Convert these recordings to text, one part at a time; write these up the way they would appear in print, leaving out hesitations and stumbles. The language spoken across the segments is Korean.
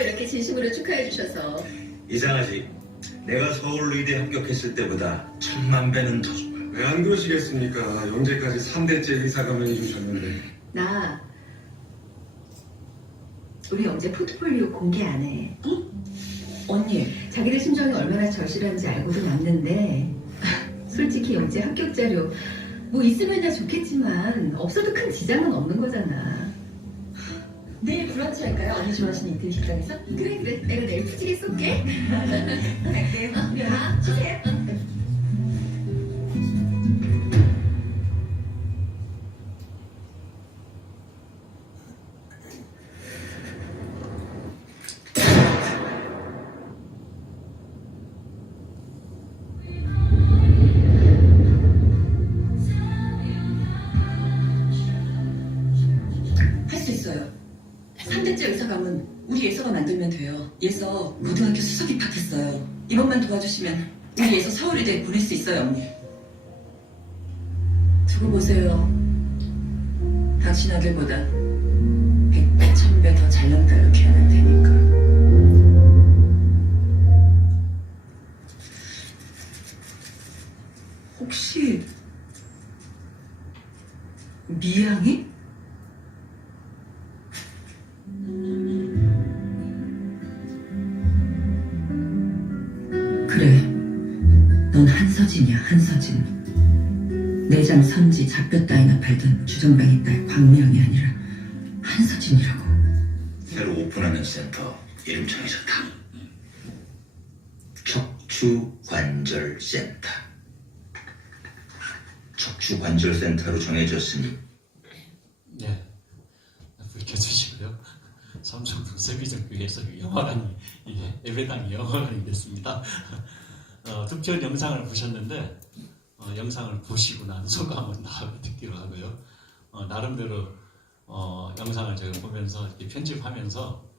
이렇게 진심으로 축하해 주셔서. 이상하지. 내가 서울의대 합격했을 때보다 1000만 배는 더 좋아. 왜 안 그러시겠습니까? 영재까지 3대째 의사가만 해주셨는데. 나 우리 영재 포트폴리오 공개 안 해. 언니, 자기들 심정이 얼마나 절실한지 알고도 남는데 솔직히 영재 합격 자료 뭐 있으면야 좋겠지만 없어도 큰 지장은 없는 거잖아. 내일 브런치 할까요? 언니 좋아하시는 이태리 식당에서? 그래 내가 내일 푸지게 쏠게. 갈게요. 다 주세요. 할 수 있어요. 3대째 의사 가문 우리 예서가 만들면 돼요. 예서 고등학교 수석 입학했어요. 이번만 도와주시면 우리 예서 서울의대에 보낼 수 있어요, 언니. 두고 보세요. 당신 아들보다 100배, 1000배 더 잘난다 이렇게 하면 되니까. 혹시 미양이? 그래, 넌 한서진이야, 한서진. 내장 선지 잡뼈 따위나 팔던 주정뱅이 딸 광명이 아니라 한서진이라고. 새로 오픈하는 센터 이름 정해졌다. 척추관절센터. 척추관절센터로 정해졌으니 네, 불켜주시고요. 삼성동 세비정교에서 영화관이 예배당이 영화관이 됐습니다. 특별 영상을 보셨는데 영상을 보시고 난 소감은 다음에 듣기로 하고요. 나름대로 영상을 제가 보면서 이렇게 편집하면서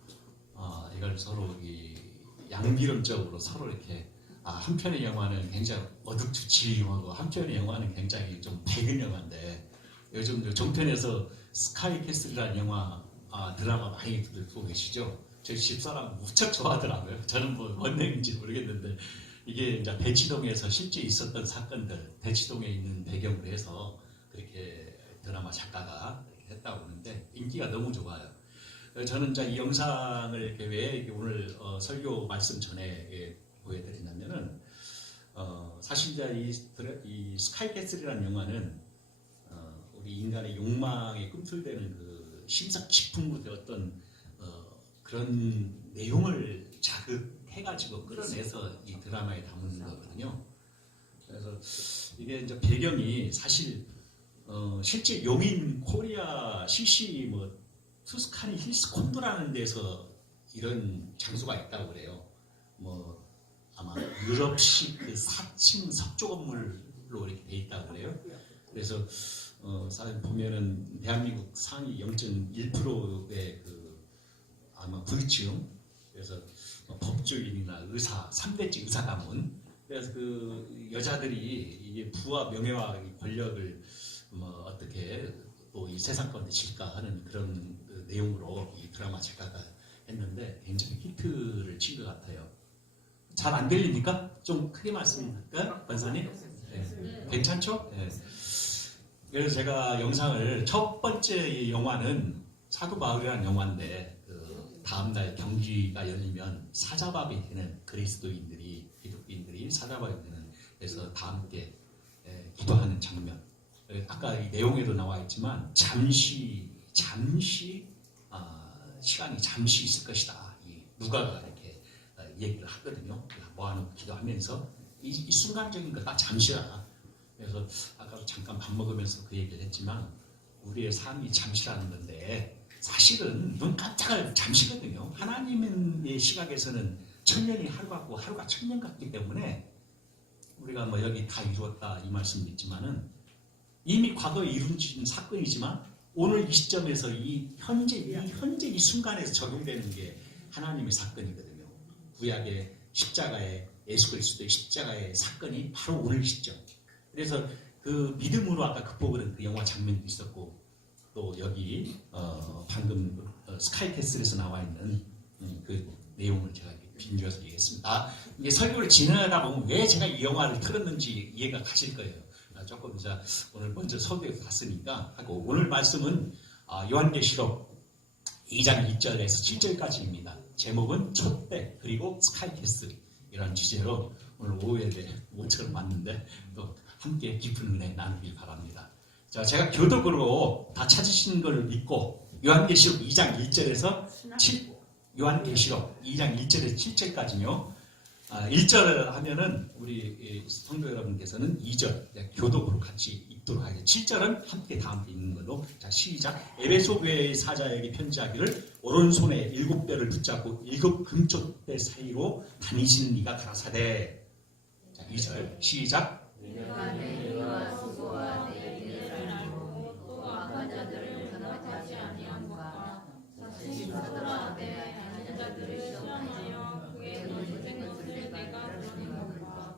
이걸 서로 양비론적으로 서로 이렇게 한편의 영화는 굉장히 어둡지침하고 한편의 영화는 굉장히 좀 밝은 영화인데 요즘 종편에서 스카이캐슬이라는 영화 드라마 많이 보고 계시죠? 저희 집사람 무척 좋아하더라고요. 저는 뭐 뭔 내용인지 모르겠는데 이게 이제 대치동에서 실제 있었던 사건들, 대치동에 있는 배경으로 해서 그렇게 드라마 작가가 이렇게 했다고 하는데 인기가 너무 좋아요. 저는 이제 이 영상을 이렇게 왜 이렇게 오늘 설교 말씀 전에 보여드리냐면은 사실 이제 이 스카이캐슬이라는 영화는 우리 인간의 욕망에 꿈틀대는 그 심사 깊은 어떤 그런 내용을 자극해가지고 끌어내서 이 드라마에 담는 거거든요. 그래서 이게 이제 배경이 사실 실제 용인 코리아 CC 뭐 투스카니 힐스 콘도라는 데서 이런 장소가 있다고 그래요. 뭐 아마 유럽식 그 4층 석조 건물로 이렇게 돼 있다고 그래요. 그래서 사실 보면은 대한민국 상위 0.1%의 그 아마 부유층, 그래서 법조인이나 의사, 3대째 의사 가문, 그래서 그 여자들이 이게 부와 명예와 권력을 뭐 어떻게 또 이 세상 건데 질까 하는 그런 그 내용으로 이 드라마 작가가 했는데 굉장히 히트를 친 것 같아요. 잘 안 들립니까? 좀 크게 말씀할까요, 권사님? 네. 괜찮죠? 네. 그래서 제가 영상을 첫 번째 영화는 사도바울이라는 영화인데 다음날 경기가 열리면 사자밥이 되는 그리스도인들이 기독교인들이 사자밥이 되는 그래서 다 함께 기도하는 장면. 아까 이 내용에도 나와 있지만 잠시 시간이 잠시 있을 것이다. 이 누가가 이렇게 얘기를 하거든요. 모아놓고 기도하면서 이 순간적인 거 딱 잠시라. 그래서 아까도 잠깐 밥 먹으면서 그 얘기를 했지만 우리의 삶이 잠시라는 건데 사실은 눈 깜짝할 잠시거든요. 하나님의 시각에서는 천년이 하루 같고 하루가 천년 같기 때문에 우리가 뭐 여기 다 이루었다 이 말씀 있지만은 이미 과거에 이루어진 사건이지만 오늘 이 시점에서 현재 이 순간에서 적용되는 게 하나님의 사건이거든요. 구약의 십자가의 예수 그리스도의 십자가의 사건이 바로 오늘 시점. 그래서 그 믿음으로 아까 극복하는 그 영화 장면도 있었고 또 여기 방금 스카이캐슬에서 나와 있는 그 내용을 제가 빈주어서 얘기했습니다. 이게 설교를 진행하다 보면 왜 제가 이 영화를 틀었는지 이해가 가실 거예요. 조금 이제 오늘 먼저 서두에 갔으니까 하고 오늘 말씀은 요한계시록 2장 2절에서 7절까지입니다. 제목은 촛대 그리고 스카이캐슬 이런 주제로 오늘 오후에 모처럼 왔는데 또 함께 깊은 은혜 나누길 바랍니다. 자, 제가 교독으로 다 찾으신 걸 믿고 요한계시록 2장 1절에서 요한계시록 2장 1절에서 7절까지요. 1절을 하면은 우리 성도 여러분께서는 2절 교독으로 같이 읽도록 하겠습니다. 7절은 함께 다 함께 읽는 걸로. 자, 시작. 에베소 교회의 사자에게 편지하기를 오른손에 7뼈를 붙잡고 7 금촛대 사이로 다니시는 이가 가라사대. 자, 2절 시작. 내가 내 일과 수고와 내 일을 알고 또 악한 자들을 변화하지 아니한 것과 자신이 스스로 내 다른 자들을 시험하여 그의 논쟁을 들을 내가 그러는 것과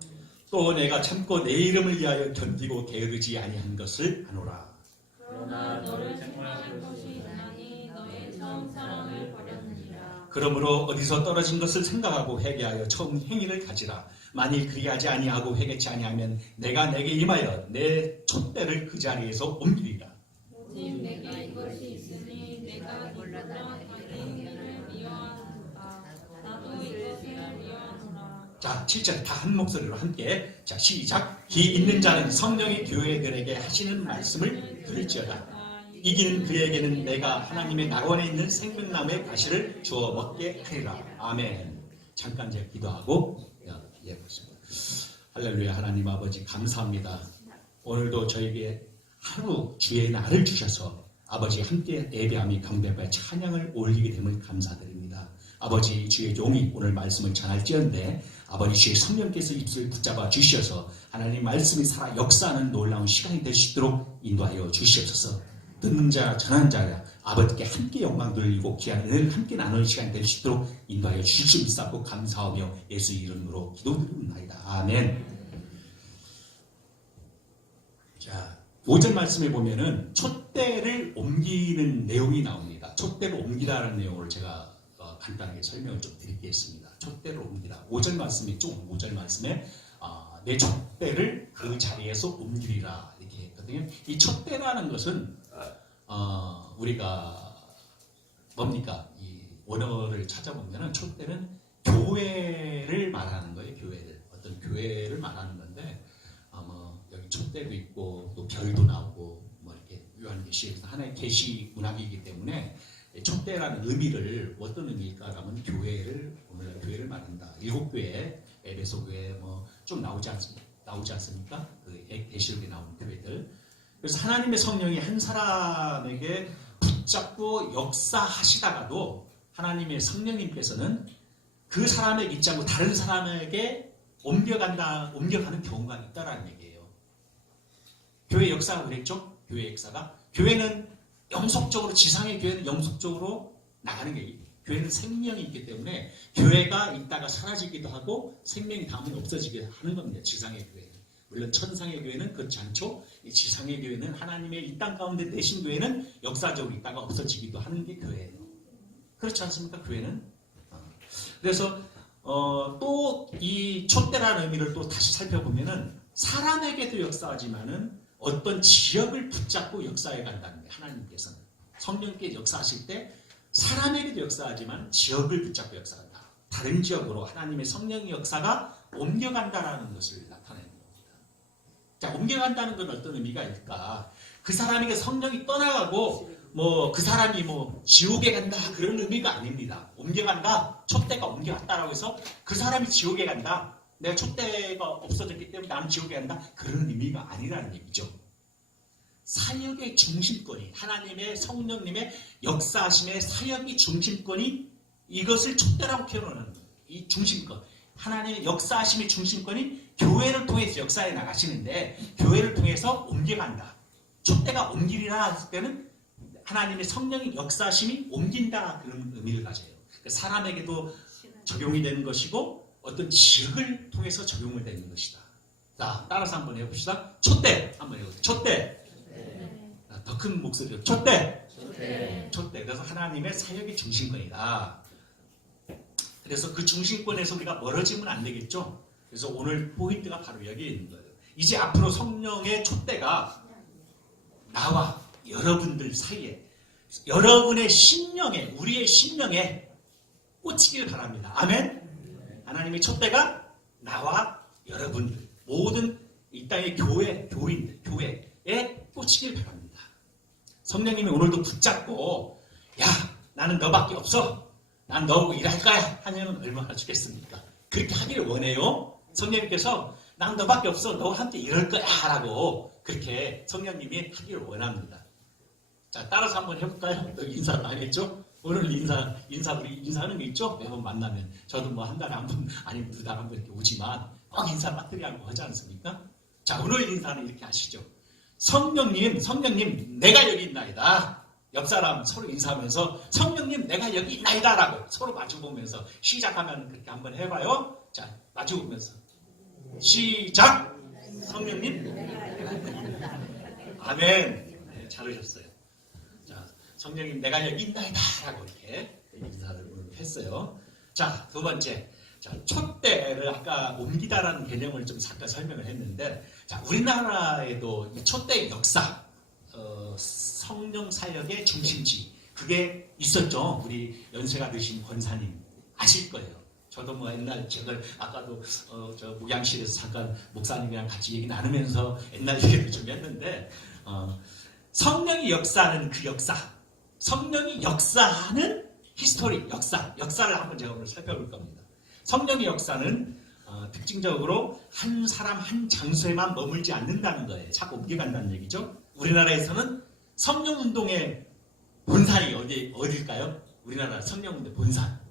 또 내가 참고 내 이름을 위하여 견디고 게으르지 아니한 것을 아노라. 그러나 너를 책망할 것이 있나니 너의 처음 사랑을 버렸느니라. 그러므로 어디서 떨어진 것을 생각하고 회개하여 처음 행위를 가지라. 만일 그리하지 아니하고 회개치 아니하면 내가 내게 임하여 내 촛대를 그 자리에서 옮기리라. 오직 내게 이것이 있으니 내가 몰랐던 일을 미워하는가. 나도 이것을 미워하노라. 자, 7절 다 한 목소리로 함께. 자, 시작. 기 있는 자는 성령이 교회들에게 하시는 말씀을 들을지어다. 이기는 그에게는 내가 하나님의 낙원에 있는 생명나무의 가시를 주어 먹게 하리라. 아멘. 잠깐 제가 기도하고 보겠습니다. 할렐루야. 하나님 아버지 감사합니다. 오늘도 저에게 하루 주의 날을 주셔서 아버지 함께 예배하며 경배와 찬양을 올리게 됨을 감사드립니다. 아버지 주의 종이 오늘 말씀을 전할지언데 아버지 주의 성령께서 입술을 붙잡아 주셔서 하나님 말씀이 살아 역사하는 놀라운 시간이 될 수 있도록 인도하여 주시옵소서. 듣는 자 전하는 자가 아버지께 함께 영광 돌리고 귀한 은혜를 함께 나누는 시간이 될 수 있도록 인도하여 주시옵소서. 믿사고 감사하며 예수 이름으로 기도드립니다. 아멘. 자, 5절 말씀에 보면은 촛대를 옮기는 내용이 나옵니다. 촛대를 옮기다라는 내용을 제가 간단하게 설명을 좀 드리겠습니다. 촛대를 옮기다. 5절 말씀에 5절 말씀에 내 촛대를 그 자리에서 옮기리라 이렇게 했거든요. 이 촛대라는 것은 우리가 뭡니까? 이 원어를 찾아보면은 촛대는 교회를 말하는 거예요. 교회를 어떤 교회를 말하는 건데 여기 촛대도 있고 또 별도 나오고 뭐 이렇게 요한계시에서 하나의 계시 문학이기 때문에 촛대라는 의미를 어떤 의미일까라면 오늘날 교회를 말한다. 7교회, 에베소 교회 뭐 좀 나오지 않습니까? 그 계시록에 나오는 교회들. 그래서 하나님의 성령이 한 사람에게 붙잡고 역사하시다가도 하나님의 성령님께서는 그 사람에게 있지 않고 다른 사람에게 옮겨가는 경우가 있다라는 얘기예요. 교회 역사가 그랬죠? 교회 역사가. 교회는 영속적으로, 지상의 교회는 영속적으로 나가는 게 교회는 생명이 있기 때문에 교회가 있다가 사라지기도 하고 생명이 다음에 없어지게 하는 겁니다. 지상의 교회는. 물론 천상의 교회는 그렇지 않죠. 지상의 교회는 하나님의 이 땅 가운데 내신 교회는 역사적으로 있다가 없어지기도 하는 게 교회예요. 그렇지 않습니까? 교회는. 그래서 또 이 촛대라는 의미를 또 다시 살펴보면은 사람에게도 역사하지만은 어떤 지역을 붙잡고 역사해 간다는 거예요. 하나님께서는 성령께 역사하실 때 사람에게도 역사하지만 지역을 붙잡고 역사한다. 다른 지역으로 하나님의 성령의 역사가 옮겨간다라는 것을 나타내는 겁니다. 자, 옮겨간다는 건 어떤 의미가 있을까? 그 사람에게 성령이 떠나가고 그 사람이 지옥에 간다 그런 의미가 아닙니다. 옮겨간다, 촛대가 옮겨갔다라고 해서 그 사람이 지옥에 간다. 내가 촛대가 없어졌기 때문에 나는 지옥에 간다. 그런 의미가 아니라는 얘기죠. 사역의 중심권이 하나님의 성령님의 역사하심의 사역의 중심권이 이것을 촛대라고 표현하는 거예요. 이 중심권. 하나님의 역사하심의 중심권이 교회를 통해서 역사해 나가시는데 교회를 통해서 옮겨간다. 촛대가 옮기리라 했을 때는 하나님의 성령의 역사하심이 옮긴다 그런 의미를 가져요. 사람에게도 적용이 되는 것이고 어떤 지역을 통해서 적용을 되는 것이다. 자, 따라서 한번 해봅시다. 촛대 한번 해보세요. 촛대. 더 큰 목소리로 촛대. 촛대. 그래서 하나님의 사역의 중심권이다. 그래서 그 중심권에서 우리가 멀어지면 안 되겠죠. 그래서 오늘 포인트가 바로 여기에 있는 거예요. 이제 앞으로 성령의 촛대가 나와 여러분들 사이에, 여러분의 심령에, 우리의 심령에 꽂히길 바랍니다. 아멘. 하나님의 촛대가 나와 여러분들, 모든 이 땅의 교인들, 교회에 꽂히길 바랍니다. 성령님이 오늘도 붙잡고, 야, 나는 너밖에 없어. 난 너하고 일할 거야. 하면 얼마나 좋겠습니까? 그렇게 하기를 원해요. 성령님께서 난 너밖에 없어. 너와 함께 이럴 거야. 라고 그렇게 성령님이 하기를 원합니다. 자, 따라서 한번 해볼까요? 여기 인사를 안 했죠? 오늘 우리 인사하는 게 있죠? 매번 만나면. 저도 뭐 한 달에 한 번, 아니면 두 달에 한 번 이렇게 오지만 꼭 인사 빠뜨리 하고 하지 않습니까? 자, 오늘 인사는 이렇게 하시죠. 성령님, 내가 여기 있나이다. 옆 사람 서로 인사하면서 성령님, 내가 여기 있나이다. 라고 서로 마주보면서 시작하면 그렇게 한번 해봐요. 자, 마주보면서. 시작! 성령님. 아멘. 네, 잘하셨어요. 자, 성령님, 내가 여기 있나이다. 라고 이렇게 인사를 오늘 했어요. 자, 두 번째. 자, 촛대를 아까 옮기다라는 개념을 좀 잠깐 설명을 했는데, 자, 우리나라에도 이 촛대의 역사, 성령 사역의 중심지, 그게 있었죠. 우리 연세가 드신 권사님 아실 거예요. 저도 뭐 옛날 기억을 아까도 저 목양실에서 잠깐 목사님이랑 같이 얘기 나누면서 옛날 얘기를 좀 했는데, 성령의 역사는 그 역사, 성령이 역사하는 히스토리, 역사를 한번 제가 오늘 살펴볼 겁니다. 성령의 역사는 특징적으로 한 사람 한 장소에만 머물지 않는다는 거예요. 자꾸 옮겨간다는 얘기죠. 우리나라에서는 성령운동의 본산이 어딜까요? 우리나라 성령운동 본산.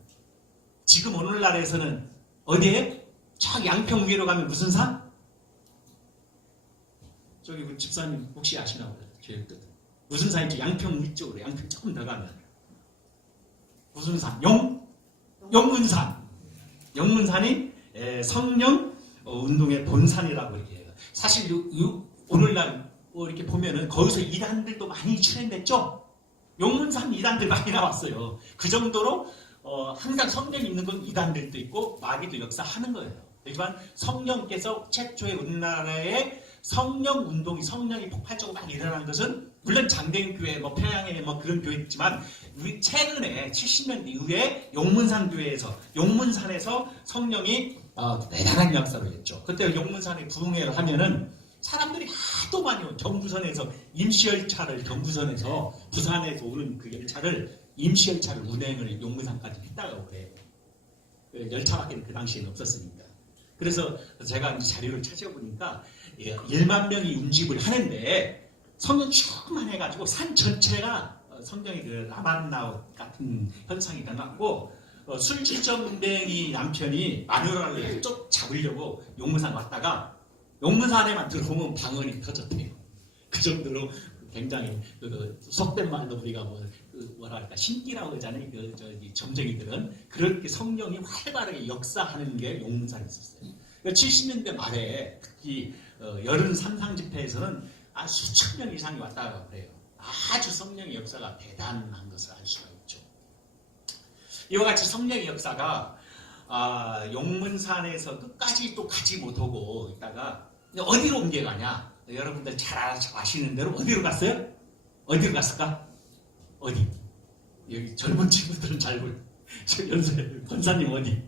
지금 오늘날에서는 어디에? 저 양평 위로 가면 무슨 산? 저기 그 집사님 혹시 아시나 보다. 교육들. 무슨 산이지? 양평 위쪽으로, 양평 조금 더 가면 무슨 산? 영문산. 영문산이 성령 운동의 본산이라고 이렇게 해요. 사실 오늘날 이렇게 보면은 거기서 이단들도 많이 출연됐죠. 용문산 이단들 많이 나왔어요. 그 정도로 항상 성령이 있는 건 이단들도 있고 마귀도 역사하는 거예요. 하지만 성령께서 최초의 우리나라의 성령 운동이, 성령이 폭발적으로 많이 일어난 것은 물론 장대인 교회, 평양에 그런 교회 있지만 최근에 70년대 이후에 용문산에서 성령이 대단한 역사를 했죠. 그때 용문산에 부흥회를 하면은 사람들이 하도 많이 온 경부선에서 임시열차를 경부선에서 부산에서 오는 그 열차를 임시열차를 운행을 용문산까지 했다고 그래요. 열차밖에 그 당시에는 없었으니까. 그래서 제가 자료를 찾아보니까 1만 명이 운집을 하는데 성령 충만해가지고 산 전체가 성령이 그 라만나웃 같은 현상이 일어났고 술집전뱅이 남편이 마누라를 쫓 잡으려고 용문산 왔다가 용문산에만 들어오면 방언이 터졌대요. 그 정도로 굉장히 속된 말로 우리가 뭐랄까 신기라고 하잖아요. 점쟁이들은 그렇게 성령이 활발하게 역사하는 게 용문산에 있었어요. 70년대 말에 특히 여름 삼상 집회에서는 수천 명 이상이 왔다고 그래요. 아주 성령의 역사가 대단한 것을 알 수가 있죠. 이와 같이 성령의 역사가 용문산에서 끝까지 또 가지 못하고 있다가 어디로 옮겨가냐? 여러분들 잘 아시는 대로 어디로 갔어요? 어디로 갔을까? 어디? 여기 젊은 친구들은 잘 볼. 권사님 어디?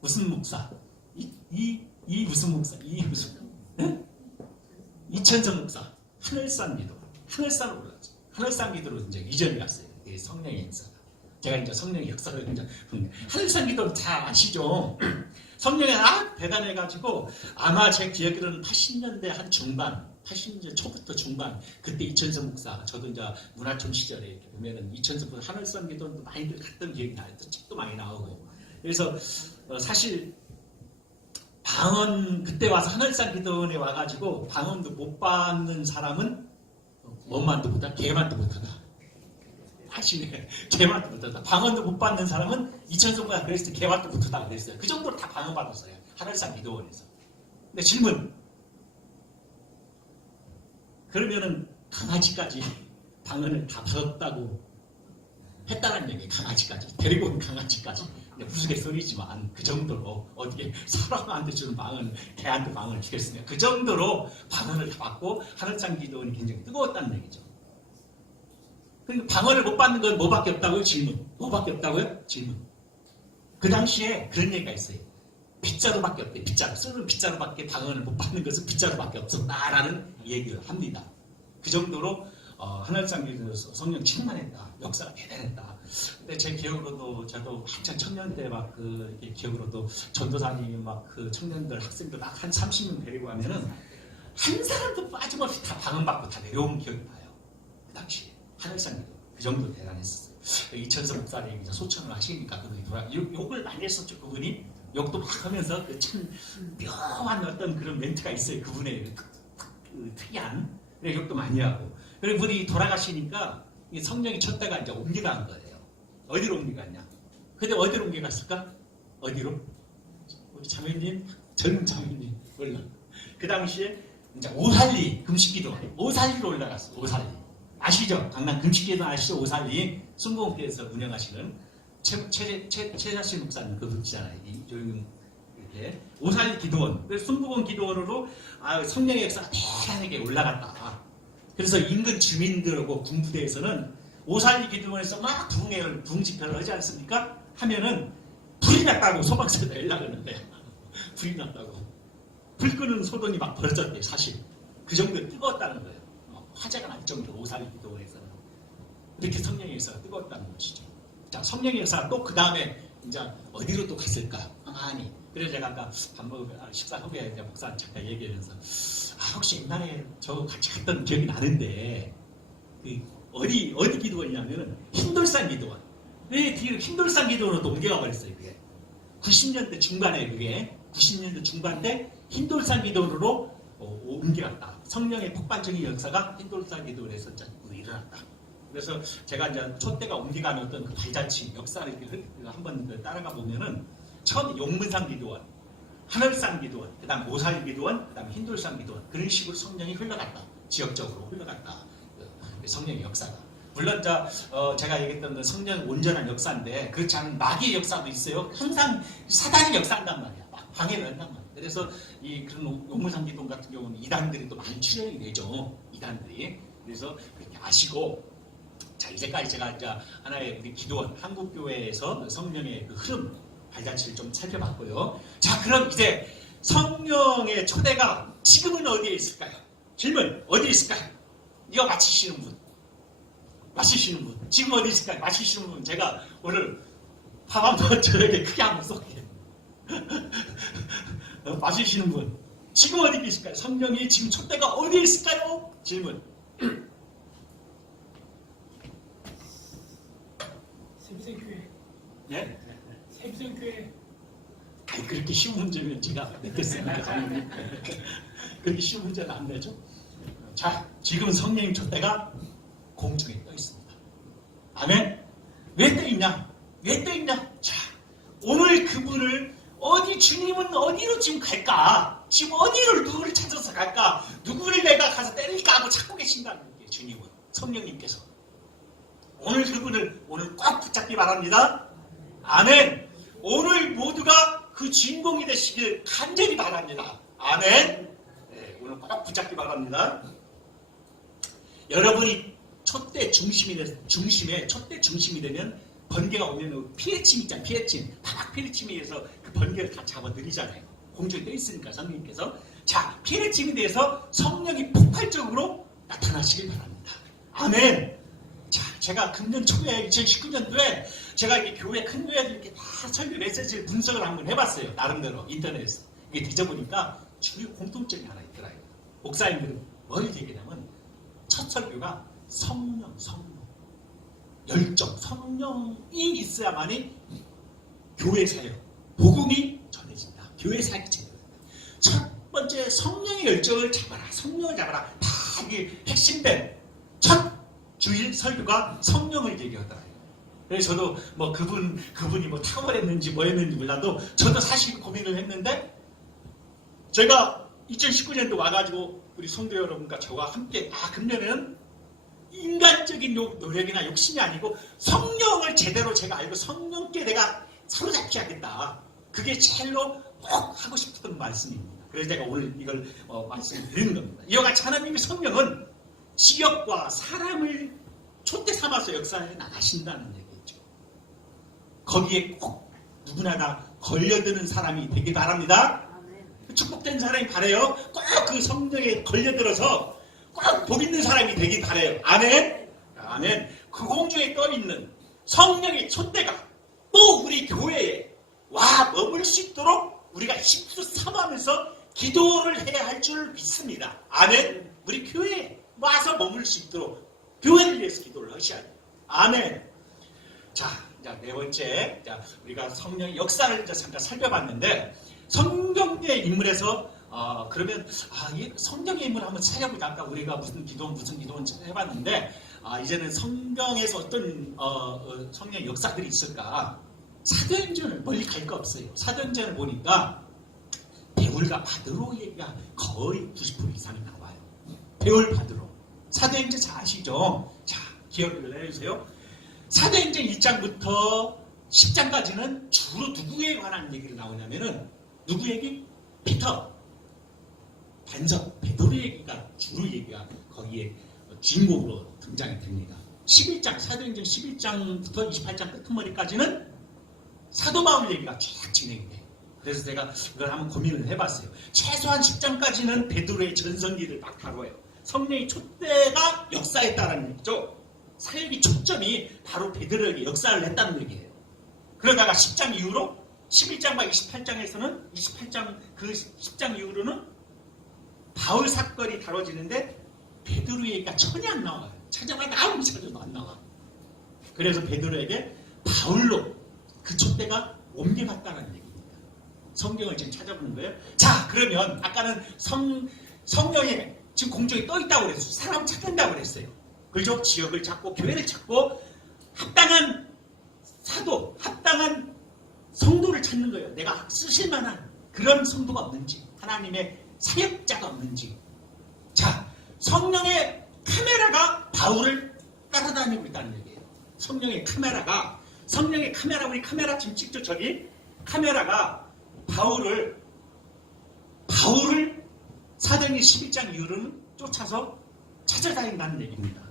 무슨 목사? 무슨 목사? 네? 이천성 목사. 하늘산 기도. 하늘산으로 올랐죠. 하늘산 기도로 이제 이전이 갔어요. 성령의 역사가. 제가 이제 성령의 역사를 이제 하늘산 기도 다 아시죠? 성령이 대단해가지고 아마 제 기억으로는 80년대 한 중반, 80년대 초부터 중반 그때 이천성 목사, 저도 이제 문화촌 시절에 이렇게 보면은 이천성 목사 하늘산 기도도 많이들 갔던 기억이 나요. 책도 많이 나오고. 그래서 사실 방언 그때 와서 하늘산 기도원에 와가지고 방언도 못 받는 사람은 뭔만도 못하다, 개만도 못하다. 아시네. 개만도 못하다. 방언도 못 받는 사람은 이천성보다 그랬을 때 개만도 못하다 그랬어요. 그 정도로 다 방언 받았어요. 하늘산 기도원에서. 근데 질문. 그러면은 강아지까지 방언을 다 받았다고 했다는 얘기, 강아지까지 데리고 온 강아지까지. 우스갯소리지만 그 정도로 어떻게 사람한테 주는 방언, 개한테 방언을 주겠습니까? 그 정도로 방언을 다 받고 하늘상 기도원이 굉장히 뜨거웠다는 얘기죠. 그러니까 방언을 못 받는 건 뭐밖에 없다고요? 질문. 뭐밖에 없다고요? 질문. 그 당시에 그런 얘기가 있어요. 빗자루밖에 없대. 빗자루. 쓰는 빗자루밖에 방언을 못 받는 것은 빗자루밖에 없었다라는 얘기를 합니다. 그 정도로 하늘상 기도에서 성령 충만했다. 역사가 대단했다. 근데 제 기억으로도 저도 한창 청년 때 막 그 기억으로도 전도사님 막 그 청년들 학생들 막 한 30명 데리고 가면은 한 사람도 빠짐없이 다 방언 받고 다 내려온 기억이 나요. 그 당시에 하늘상 기도 그 정도 대단했었어요. 이천서 목사님 이제 소천을 하시니까 그분이 욕을 많이 했었죠. 그분이 욕도 막 하면서 그 참 묘한 어떤 그런 멘트가 있어요. 그분의 그 특이한 욕도 많이 하고. 그리고 그분이 돌아가시니까 이 성령이 쳤다가 이제 옮겨간 거예요. 어디로 옮겨갔냐? 근데 어디로 옮겨갔을까? 어디로? 우리 자매님, 젊은 자매님 몰라. 그 당시에 이제 오살리 금식기도원, 오살리로 올라갔어. 오살리 아시죠? 강남 금식기도 아시죠? 오살리 순복음교회에서 운영하시는 최자신 목사님 그분이잖아요. 이렇게 오살리 기도원, 그래서 순복음 기도원으로 성령의 역사가 대단하게 올라갔다. 그래서 인근 주민들하고 군부대에서는 오살리 기도원에서 막 부흥 집회를 하지 않습니까? 하면은 불이 났다고 소방서에다 연락을 하는데 불이 났다고 불 끄는 소동이 막 벌어졌대요. 사실 그 정도로 뜨거웠다는 거예요. 화재가 날 정도로 오살리 기도원에서는 이렇게 성령의 역사가 뜨거웠다는 것이죠. 자, 성령의 역사가 또 그 다음에 이제 어디로 또 갔을까? 가만히. 그래서 제가 아까 식사 후에 목사 잠깐 얘기하면서 혹시 옛날에 저 같이 갔던 기억이 나는데 어디 기도원이냐면은 흰돌산 기도원. 왜 흰돌산 기도원으로 또 옮겨가 버렸어요. 그게 90년대 중반에 90년대 중반 때 흰돌산 기도원으로 옮겨갔다. 성령의 폭발적인 역사가 흰돌산 기도원에서 일어났다. 그래서 제가 이제 촛대가 옮겨가는 어떤 그 발자취 역사를 한번 따라가 보면은 처음 용문산 기도원, 하늘산 기도원, 그 다음 오살리 기도원, 그 다음 흰돌산 기도원 그런 식으로 성령이 흘러갔다. 지역적으로 흘러갔다. 성령의 역사가. 물론 제가 얘기했던 그 성령의 온전한 역사인데 그렇지 않은 마귀의 역사도 있어요. 항상 사단이 역사한단 말이야. 막 방해를 한단 말이야. 그래서 그런 용문산 기도원 같은 경우는 이단들이 또 많이 출연이 되죠. 이단들이. 그래서 그렇게 아시고 자, 이제까지 제가 이제 하나의 우리 기도원, 한국교회에서 성령의 그 흐름, 발자취를 좀 살펴봤고요. 자, 그럼 이제 성령의 초대가 지금은 어디에 있을까요? 질문, 어디에 있을까요? 이거 맞히시는 분. 지금 어디 있을까요? 맞히시는 분. 제가 오늘 밥 한번 저에게 크게 한번 쏠게요. 맞히시는 분. 지금 어디 있을까요? 성령이 지금 초대가 어디에 있을까요? 질문. 샘생교회. 네? 샘생교회. 그렇게 쉬운 문제면 제가 냈겠습니까? 장로님? 그렇게 쉬운 문제는 안 내죠? 자, 지금 성령님 촛대가 공중에 떠 있습니다. 아멘? 왜 떠 있냐? 자, 오늘 그분을 주님은 어디로 지금 갈까? 지금 누구를 찾아서 갈까? 누구를 내가 가서 때릴까 하고 찾고 계신다는 거예요, 주님은. 성령님께서. 오늘 그분을 오늘 꼭 붙잡기 바랍니다. 아멘. 오늘 모두가 그 주인공이 되시길 간절히 바랍니다. 아멘. 네, 오늘 꼭 붙잡기 바랍니다. 여러분이 촛대 중심이 되면 번개가 오면 피레침 있잖아요. 바닥 피레침에 의해서 그 번개를 다 잡아들이잖아요. 공중에 떠 있으니까 성령님께서. 자, 피레침에 대해서 성령이 폭발적으로 나타나시길 바랍니다. 아멘. 자, 제가 금년 초에 2019년도에 제가 이렇게 교회 큰 교회들 이렇게 다 설교 메시지를 분석을 한번 해봤어요. 나름대로 인터넷에서. 이게 뒤져보니까 주요 공통점이 하나 있더라고요. 목사님들은 뭘 얘기냐면 첫 설교가 성령, 열정, 성령이 있어야만이 교회 사역, 복음이 전해진다. 교회 사역이 전해진다. 첫 번째 성령의 열정을 잡아라. 성령을 잡아라. 다 이게 핵심된 첫 주일 설교가 성령을 얘기하더라고요. 그래서 저도 뭐 그분이 뭐 탁월했는지 뭐였는지 몰라도 저도 사실 고민을 했는데 제가 2019년도 와가지고 우리 성도 여러분과 저와 함께 금년에는 인간적인 노력이나 욕심이 아니고 성령을 제대로 제가 알고 성령께 내가 사로잡혀야겠다. 그게 제일로 꼭 하고 싶었던 말씀입니다. 그래서 제가 오늘 이걸 말씀드리는 겁니다. 이와 같이 하나님의 성령은 지역과 사람을 촛대 삼아서 역사에 나가신다는 얘기죠. 거기에 꼭 누구나 다 걸려드는 사람이 되길 바랍니다. 축복된 사람이 바래요. 꼭 그 성령에 걸려들어서 꼭 복 있는 사람이 되길 바래요. 아멘. 아멘. 그 공중에 떠 있는 성령의 촛대가 또 우리 교회에 와 머물 수 있도록 우리가 힘써 삼으면서 기도를 해야 할 줄 믿습니다. 아멘. 우리 교회에 와서 머물 수 있도록 교회를 위해서 기도를 하셔야 돼요. 아멘. 자, 네 번째, 우리가 성령의 역사를 이제 잠깐 살펴봤는데 성경의 인물에서 그러면 이 성경의 인물 한번 찾아보자. 아까 우리가 무슨 기도원 해봤는데 이제는 성경에서 어떤 성령의 역사들이 있을까? 사도행전을 멀리 갈 거 없어요. 사도행전을 보니까 베울과 바드로 얘기가 거의 90% 이상이 나와요. 베울 바드로. 사도행전 잘 아시죠? 자, 기억을 해주세요. 사도행전 1장부터 10장까지는 주로 누구에 관한 얘기를 나오냐면은 누구 얘기? 피터, 반석, 베드로 얘기가 주로 얘기가 거기에 주인공으로 등장이 됩니다. 11장, 사도행전 11장부터 28장 끝머리까지는 사도 바울 얘기가 쭉 진행이 돼요. 그래서 제가 이걸 한번 고민을 해봤어요. 최소한 10장까지는 베드로의 전성기를 막 다뤄요. 성령의 촛대가 역사했다는 얘기죠. 사역의 초점이 바로 베드로에게 역사를 했다는 얘기예요. 그러다가 10장 이후로 11장과 28장에서는 28장 그 10장 이후로는 바울 사건이 다뤄지는데 베드로 얘기가 전혀 안 나와요. 아무리 찾아도 안 나와. 그래서 베드로에게 바울로 그 촛대가 옮겨갔다는 얘기입니다. 성경을 지금 찾아보는 거예요. 자, 그러면 아까는 성령이 지금 공중에 떠 있다고 그랬어요. 사람 찾는다고 그랬어요. 그죠? 지역을 찾고 교회를 찾고 합당한 사도, 합당한 성도를 찾는 거예요. 내가 쓰실 만한 그런 성도가 없는지, 하나님의 사역자가 없는지. 자, 성령의 카메라가 바울을 따라다니고 있다는 얘기예요. 성령의 카메라, 우리 카메라 지금 찍죠, 저기? 카메라가 바울을 사도행전 11장 이후로는 쫓아서 찾아다닌다는 얘기입니다.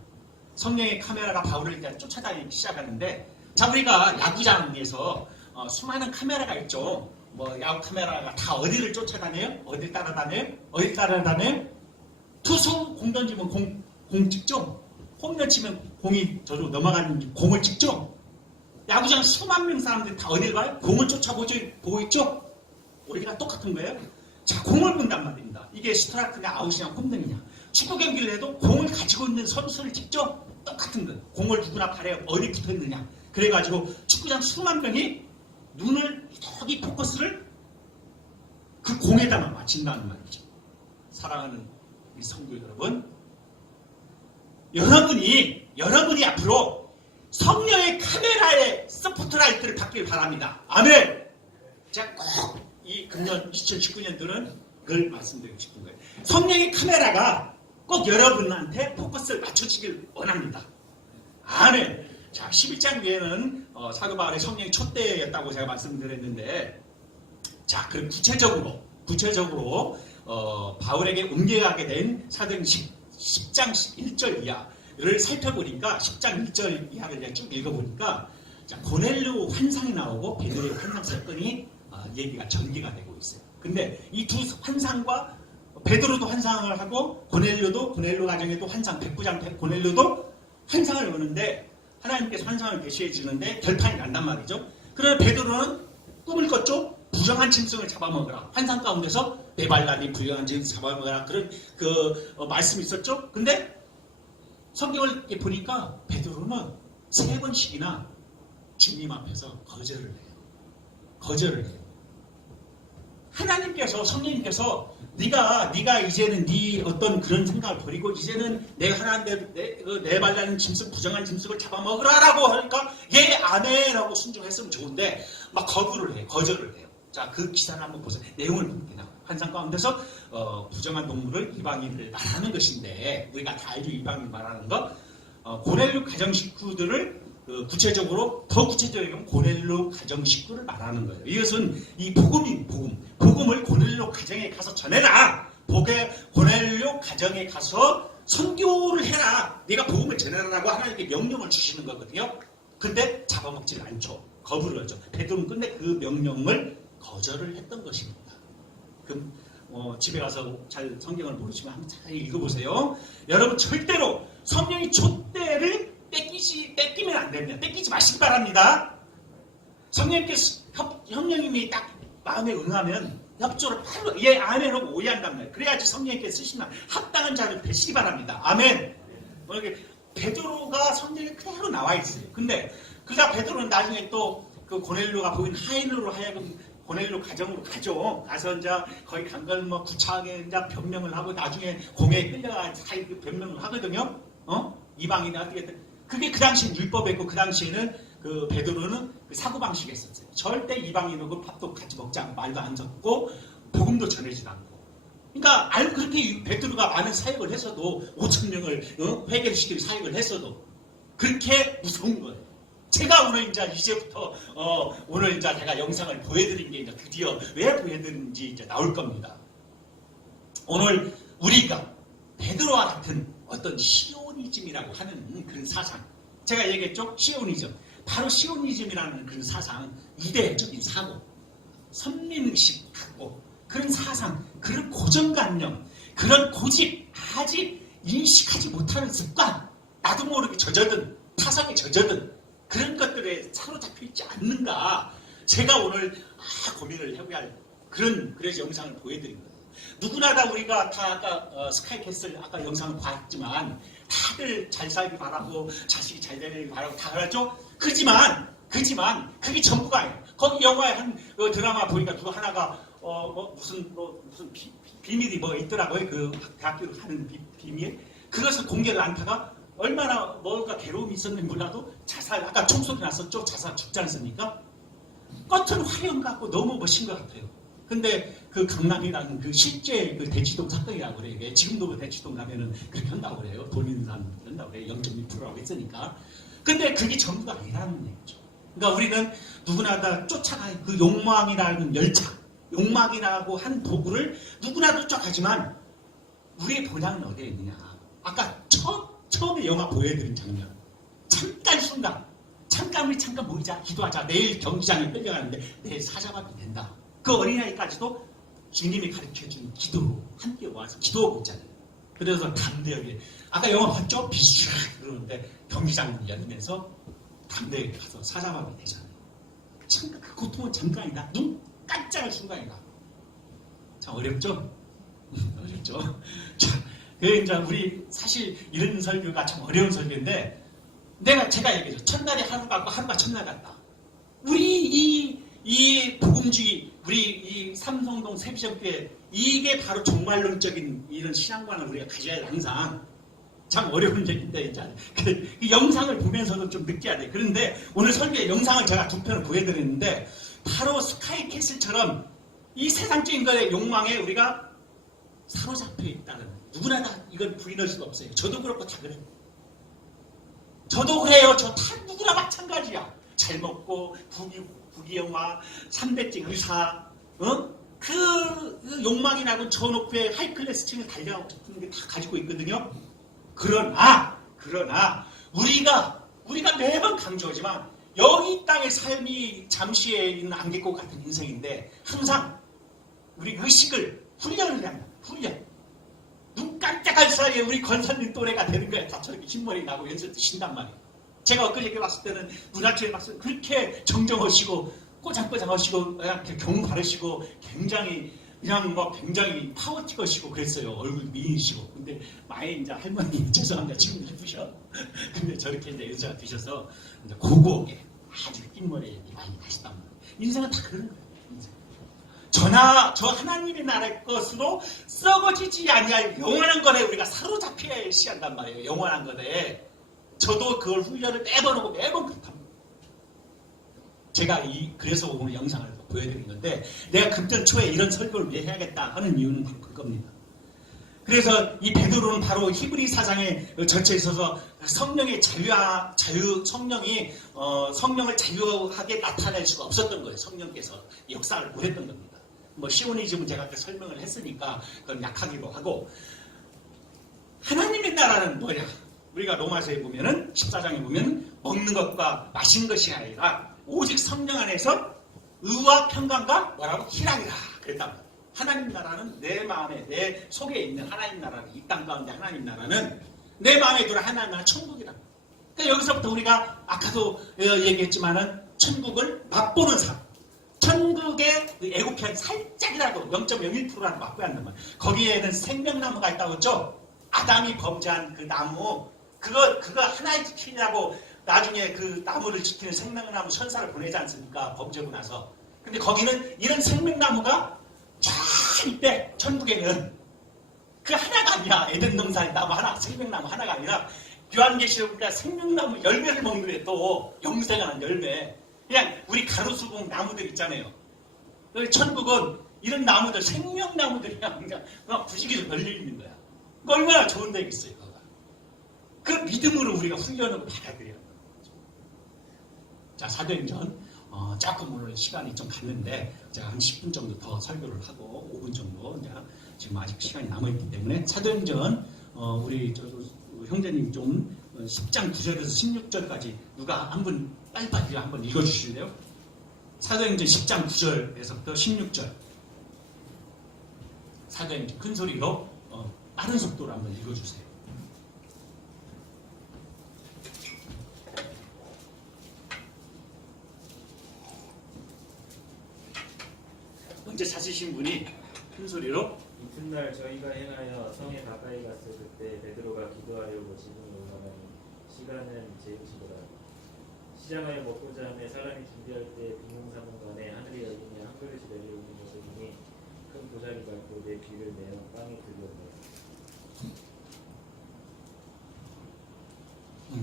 성령의 카메라가 바울을 일단 쫓아다니기 시작하는데, 자, 우리가 야구장에서 수많은 카메라가 있죠. 야구 카메라가 다 어디를 쫓아다녀요? 어딜 따라다녀요? 투수 공 던지면 공 찍죠? 홈런 치면 공이 저로 넘어가는 공을 찍죠? 야구장 수만 명 사람들이 다 어딜 가요? 공을 쫓아보고 있죠? 우리가 똑같은 거예요. 자, 공을 본단 말입니다. 이게 스트라이크냐 아웃이냐 홈런이냐. 축구 경기를 해도 공을 가지고 있는 선수를 찍죠? 똑같은 거. 공을 누구나 발에 어디 붙어 있느냐. 그래가지고 축구장 수만 명이 눈을 여기 포커스를 그 공에다만 맞춘다는 말이죠. 사랑하는 우리 성도 여러분, 여러분이 앞으로 성령의 카메라에 스포트라이트를 받길 바랍니다. 아멘. 제가 꼭 이 금년 2019년도는 그걸 말씀드리고 싶은 거예요. 성령의 카메라가 꼭 여러분한테 포커스를 맞춰주길 원합니다. 아멘. 자, 11장 뒤에는 사도 바울의 성령의 촛대였다고 제가 말씀드렸는데, 자, 그럼 구체적으로 바울에게 옮겨가게 된 사도행전 10장 1절 이하를 살펴보니까 10장 1절 이하를 쭉 읽어보니까 자, 고넬료 환상이 나오고 베드로의 환상 사건이 얘기가 전개가 되고 있어요. 근데 이 두 환상과 베드로도 환상을 하고 고넬료 가정에도 환상 109장 고넬료도 환상을 보는데 하나님께서 환상을 계시해 주는데 결판이 난단 말이죠. 그러나 베드로는 꿈을 꿨죠. 부정한 짐승을 잡아먹으라. 환상 가운데서 네발란이 부정한 짐승을 잡아먹으라. 그런 말씀이 있었죠. 근데 성경을 보니까 베드로는 3번씩이나 주님 앞에서 거절을 해요. 하나님께서, 성령님께서 네가 이제는 네 어떤 그런 생각을 버리고 이제는 내가 하나님 네발라는 짐승, 부정한 짐승을 잡아먹으라라고 하니까 예, 아멘이라고 순종했으면 좋은데 막 거절을 해요. 자, 그 기사를 한번 보세요. 내용을 보면 환상 가운데서 부정한 동물을 이방인을 말하는 것인데 우리가 다 알죠. 이방인 말하는 거. 고넬료 가정 식구들을 더 구체적으로 고넬료 가정 식구를 말하는 거예요. 이것은 이 복음을 고넬료 가정에 가서 전해라. 고넬료 가정에 가서 선교를 해라. 네가 복음을 전해라라고 하나님께 명령을 주시는 거거든요. 근데 잡아먹질 않죠. 거부를 하죠. 베드로는 끝내 그 명령을 거절을 했던 것입니다. 그럼 집에 가서 잘 성경을 모르시면 한번 잘 읽어보세요. 여러분 절대로 성령이 촛대를 뺏기면 안 됩니다. 뺏기지 마시기 바랍니다. 성령님께서 형님이 딱 마음에 응하면 협조를 바로 아멘하고 오해한단 말이에요. 그래야지 성령님께서 쓰시면 합당한 자를 뵈시기 바랍니다. 아멘. 베드로가 성경에 그대로 나와 있어요. 근데 그러다 베드로는 나중에 또 그 고넬료가 보인 하인으로 하여금 고넬료 가정으로 가죠. 가서 이제 거기 간 걸 뭐 구차하게 이제 변명을 하고 나중에 공회에 끌려가 변명을 하거든요. 이방인이 어떻게든 그게 그 당시 율법이었고 그 당시에는 그 베드로는 그 사고 방식이 있었어요. 절대 이방인하고 밥도 같이 먹지 않고 말도 안 섞고 복음도 전해지지 않고. 그러니까 그렇게 베드로가 많은 사역을 했어도 5천 명을 회개시키는 사역을 했어도 그렇게 무서운 거예요. 제가 오늘 이제부터 오늘 제가 영상을 보여드린 게 드디어 왜 보여드린지 나올 겁니다. 오늘 우리가 베드로와 같은 어떤 시오니즘이라고 하는 그런 사상, 제가 얘기했죠? 시오니즘. 바로 시오니즘이라는 그런 사상, 이데적인 사고, 선민의식 갖고 그런 사상, 그런 고정관념, 그런 고집, 아직 인식하지 못하는 습관, 나도 모르게 젖어든, 타성에 젖어든 그런 것들에 사로잡혀 있지 않는가. 제가 오늘 고민을 해봐야 할 그래서 영상을 보여드린 거예요. 누구나 다 우리가 다 아까 스카이캐슬 아까 영상을 봤지만 다들 잘 살기 바라고 자식이 잘 되길 바라고 다 그러죠. 그지만 그게 전부가 아니에요. 거기 영화에 한 드라마 보니까 누구 하나가 무슨 비밀이 있더라고요. 그 대학교를 가는 비밀. 그것을 공개를 안 하다가 얼마나 뭔가 괴로움이 있었는지 몰라도 자살, 아까 총소리 났었죠? 자살 죽지 않습니까? 겉은 화려한 것 같고 너무 멋진 것 같아요. 근데 그 강남이라는 그 실제 그 대치동 사건이라고 그래요. 이게 지금도 대치동 가면은 그렇게 한다고 그래요. 돈 있는 사람 한다고 그래요. 0.1%라고 했으니까. 근데 그게 전부가 아니라는 얘기죠. 그러니까 우리는 누구나 다 쫓아가요. 그 욕망이라는 열차, 욕망이라고 한 도구를 누구나 쫓아가지만 우리의 본향은 어디에 있느냐. 아까 처음에 영화 보여드린 장면. 잠깐 모이자, 기도하자. 내일 경기장에 끌려가는데 내일 사자밥이 된다. 그 어린아이까지도 주님이 가르쳐준 기도로 함께 와서 기도하고 있잖아요. 그래서 담대하게 아까 영화 봤죠? 비슈 그러는데 경기장이 열리면서 담대하게 가서 사자밥이 되잖아요. 잠깐 그 고통은 잠깐이다. 눈 깜짝할 순간이다. 참 어렵죠? 어렵죠? 자, 이제 우리 사실 이런 설교가 참 어려운 설교인데 제가 얘기했죠. 첫날이 하루 같고 하루가 첫날 같다. 우리 이 복음주의, 우리 이 삼성동 세비전교회 이게 바로 종말론적인 이런 신앙관을 우리가 가져야 해. 항상 참 어려운 얘기인데 이제 그 영상을 보면서도 좀 느껴야 돼. 그런데 오늘 설교의 영상을 제가 두 편을 보여드렸는데 바로 스카이캐슬처럼 이 세상적인 것의 욕망에 우리가 사로잡혀 있다는, 누구나 다 이건 부인할 수가 없어요. 저도 그렇고 다 그래요. 저도 그래요. 저 다 누구나 마찬가지야. 잘 먹고 부귀영화, 3대째 의사, 그 욕망이라고 저놓고의 하이클래스층을 달려가고 싶은 게 다 가지고 있거든요. 그러나 우리가 매번 강조하지만 여기 땅의 삶이 잠시에 있는 안개꽃 같은 인생인데 항상 우리 의식을 훈련을 해야 합니다. 훈련. 눈 깜짝할 사이에 우리 권사님 또래가 되는 거야. 다 저렇게 흰머리 나고 연설 드신단 말이에요. 제가 엊그저께 봤을 때는 문화체에 봤을 때 그렇게 정정하시고 꼬장꼬장하시고 경우 바르시고 굉장히 굉장히 파워틱하시고 그랬어요. 얼굴 미인이시고. 근데 많이 이제 할머니 죄송합니다. 지금 예쁘셔. 근데 저렇게 이제 연세가 드셔서 이제 고고하게 아주 흰머리 많이 가시단 말이에요. 인생은 다 그런 거예요. 저 하나님의 나라의 것으로 썩어지지 아니할 영원한 것에 우리가 사로잡혀야 시한단 말이에요. 영원한 것에. 저도 그걸 훈련을 매번 하고 매번 그렇답니다. 제가 그래서 오늘 영상을 보여드린 건데 내가 금년 초에 이런 설교를 왜 해야겠다 하는 이유는 그겁니다. 그래서 이 베드로는 바로 히브리 사상에 젖혀 있어서 성령의 성령이 성령을 자유하게 나타낼 수가 없었던 거예요. 성령께서 역사를 못했던 겁니다. 뭐 시오니즘은 제가 아까 설명을 했으니까 그건 약하기도 하고, 하나님의 나라는 뭐냐? 우리가 로마서에 보면은 14장에 보면 먹는 것과 마시는 것이 아니라 오직 성령 안에서 의와 평강과 뭐라고? 희락이라 그랬답니다. 하나님 나라는 내 마음에, 내 속에 있는 하나님 나라는, 이 땅 가운데 하나님 나라는 내 마음에 들어 하나님 나라 천국이다. 그러니까 여기서부터 우리가 아까도 얘기했지만은 천국을 맛보는 삶. 천국의 애국편 살짝이라도 0.01%라도 맛보야 한단 말이에요. 거기에는 생명나무가 있다고 했죠? 아담이 범죄한 그 나무, 그거 하나의 지키냐고 나중에 그 나무를 지키는 생명나무 천사를 보내지 않습니까? 범죄고 나서. 근데 거기는 이런 생명나무가 쫙 있대. 천국에는 그 하나가 아니야. 에덴 동산의 나무 하나, 생명나무 하나가 아니라 요한계시록 보니까 생명나무 열매를 먹는 게 또 영생하는 열매. 그냥 우리 가로수국 나무들 있잖아요. 천국은 이런 나무들, 생명나무들이야. 그냥 부시기로 열려 있는 거야. 얼마나 좋은 데겠어요. 그 믿음으로 우리가 훈련을 받아들여야 합니다. 자, 사도행전. 조금 오늘 시간이 좀 갔는데 제가 한 10분 정도 더 설교를 하고 5분 정도 이제 지금 아직 시간이 남아있기 때문에 사도행전 우리 형제님 좀 10장 9절에서 16절까지 누가 한 분 빨리빨리 한번 읽어주실래요? 사도행전 10장 9절에서부터 16절. 사도행전 큰 소리로 빠른 속도로 한번 읽어주세요. 먼저 찾으신 분이 큰 소리로. 이튿날 저희가 행하여 성에 가까이 갔을 그때 베드로가 기도하려고 지붕에 올라가니 시간은 제일시더라. 시장하여 먹고자 하며 사람이 준비할 때 빈공사문간에 하늘이 열리며 한 그릇이 내려오는 것을 보니 큰 도자기 밟고 내 귀를 내어 땅에 들렸네.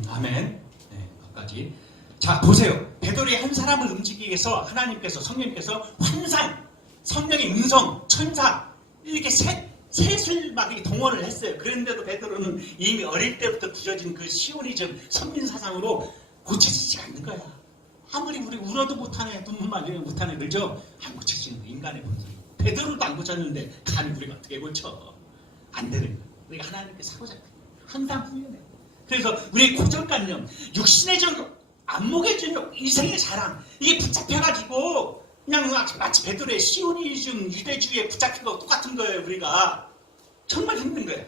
아멘. 네, 거기까지. 자, 보세요. 베드로의 한 사람을 움직이기 위해서 하나님께서, 성령님께서 환상, 성령의 음성, 천사 이렇게 셋을 막 동원을 했어요. 그런데도 베드로는 이미 어릴 때부터 부져진 그 시오니즘 선민 사상으로 고쳐지지 않는 거야. 아무리 우리 울어도 못하네, 눈물만 흘려도 못하네, 그죠? 안 고쳐지는 거, 인간의 본성. 베드로도 안 고쳤는데 감히 우리가 어떻게 고쳐? 안 되는 거야. 우리가 하나님께 사로잡혀 항상 훈련해. 그래서 우리의 고정관념, 육신의 정욕, 안목의 정욕, 이생의 자랑 이게 붙잡혀가지고 그냥 마치 베드로의 시오니즘 유대주의에 붙잡힌 거 똑같은 거예요. 우리가 정말 힘든 거예요.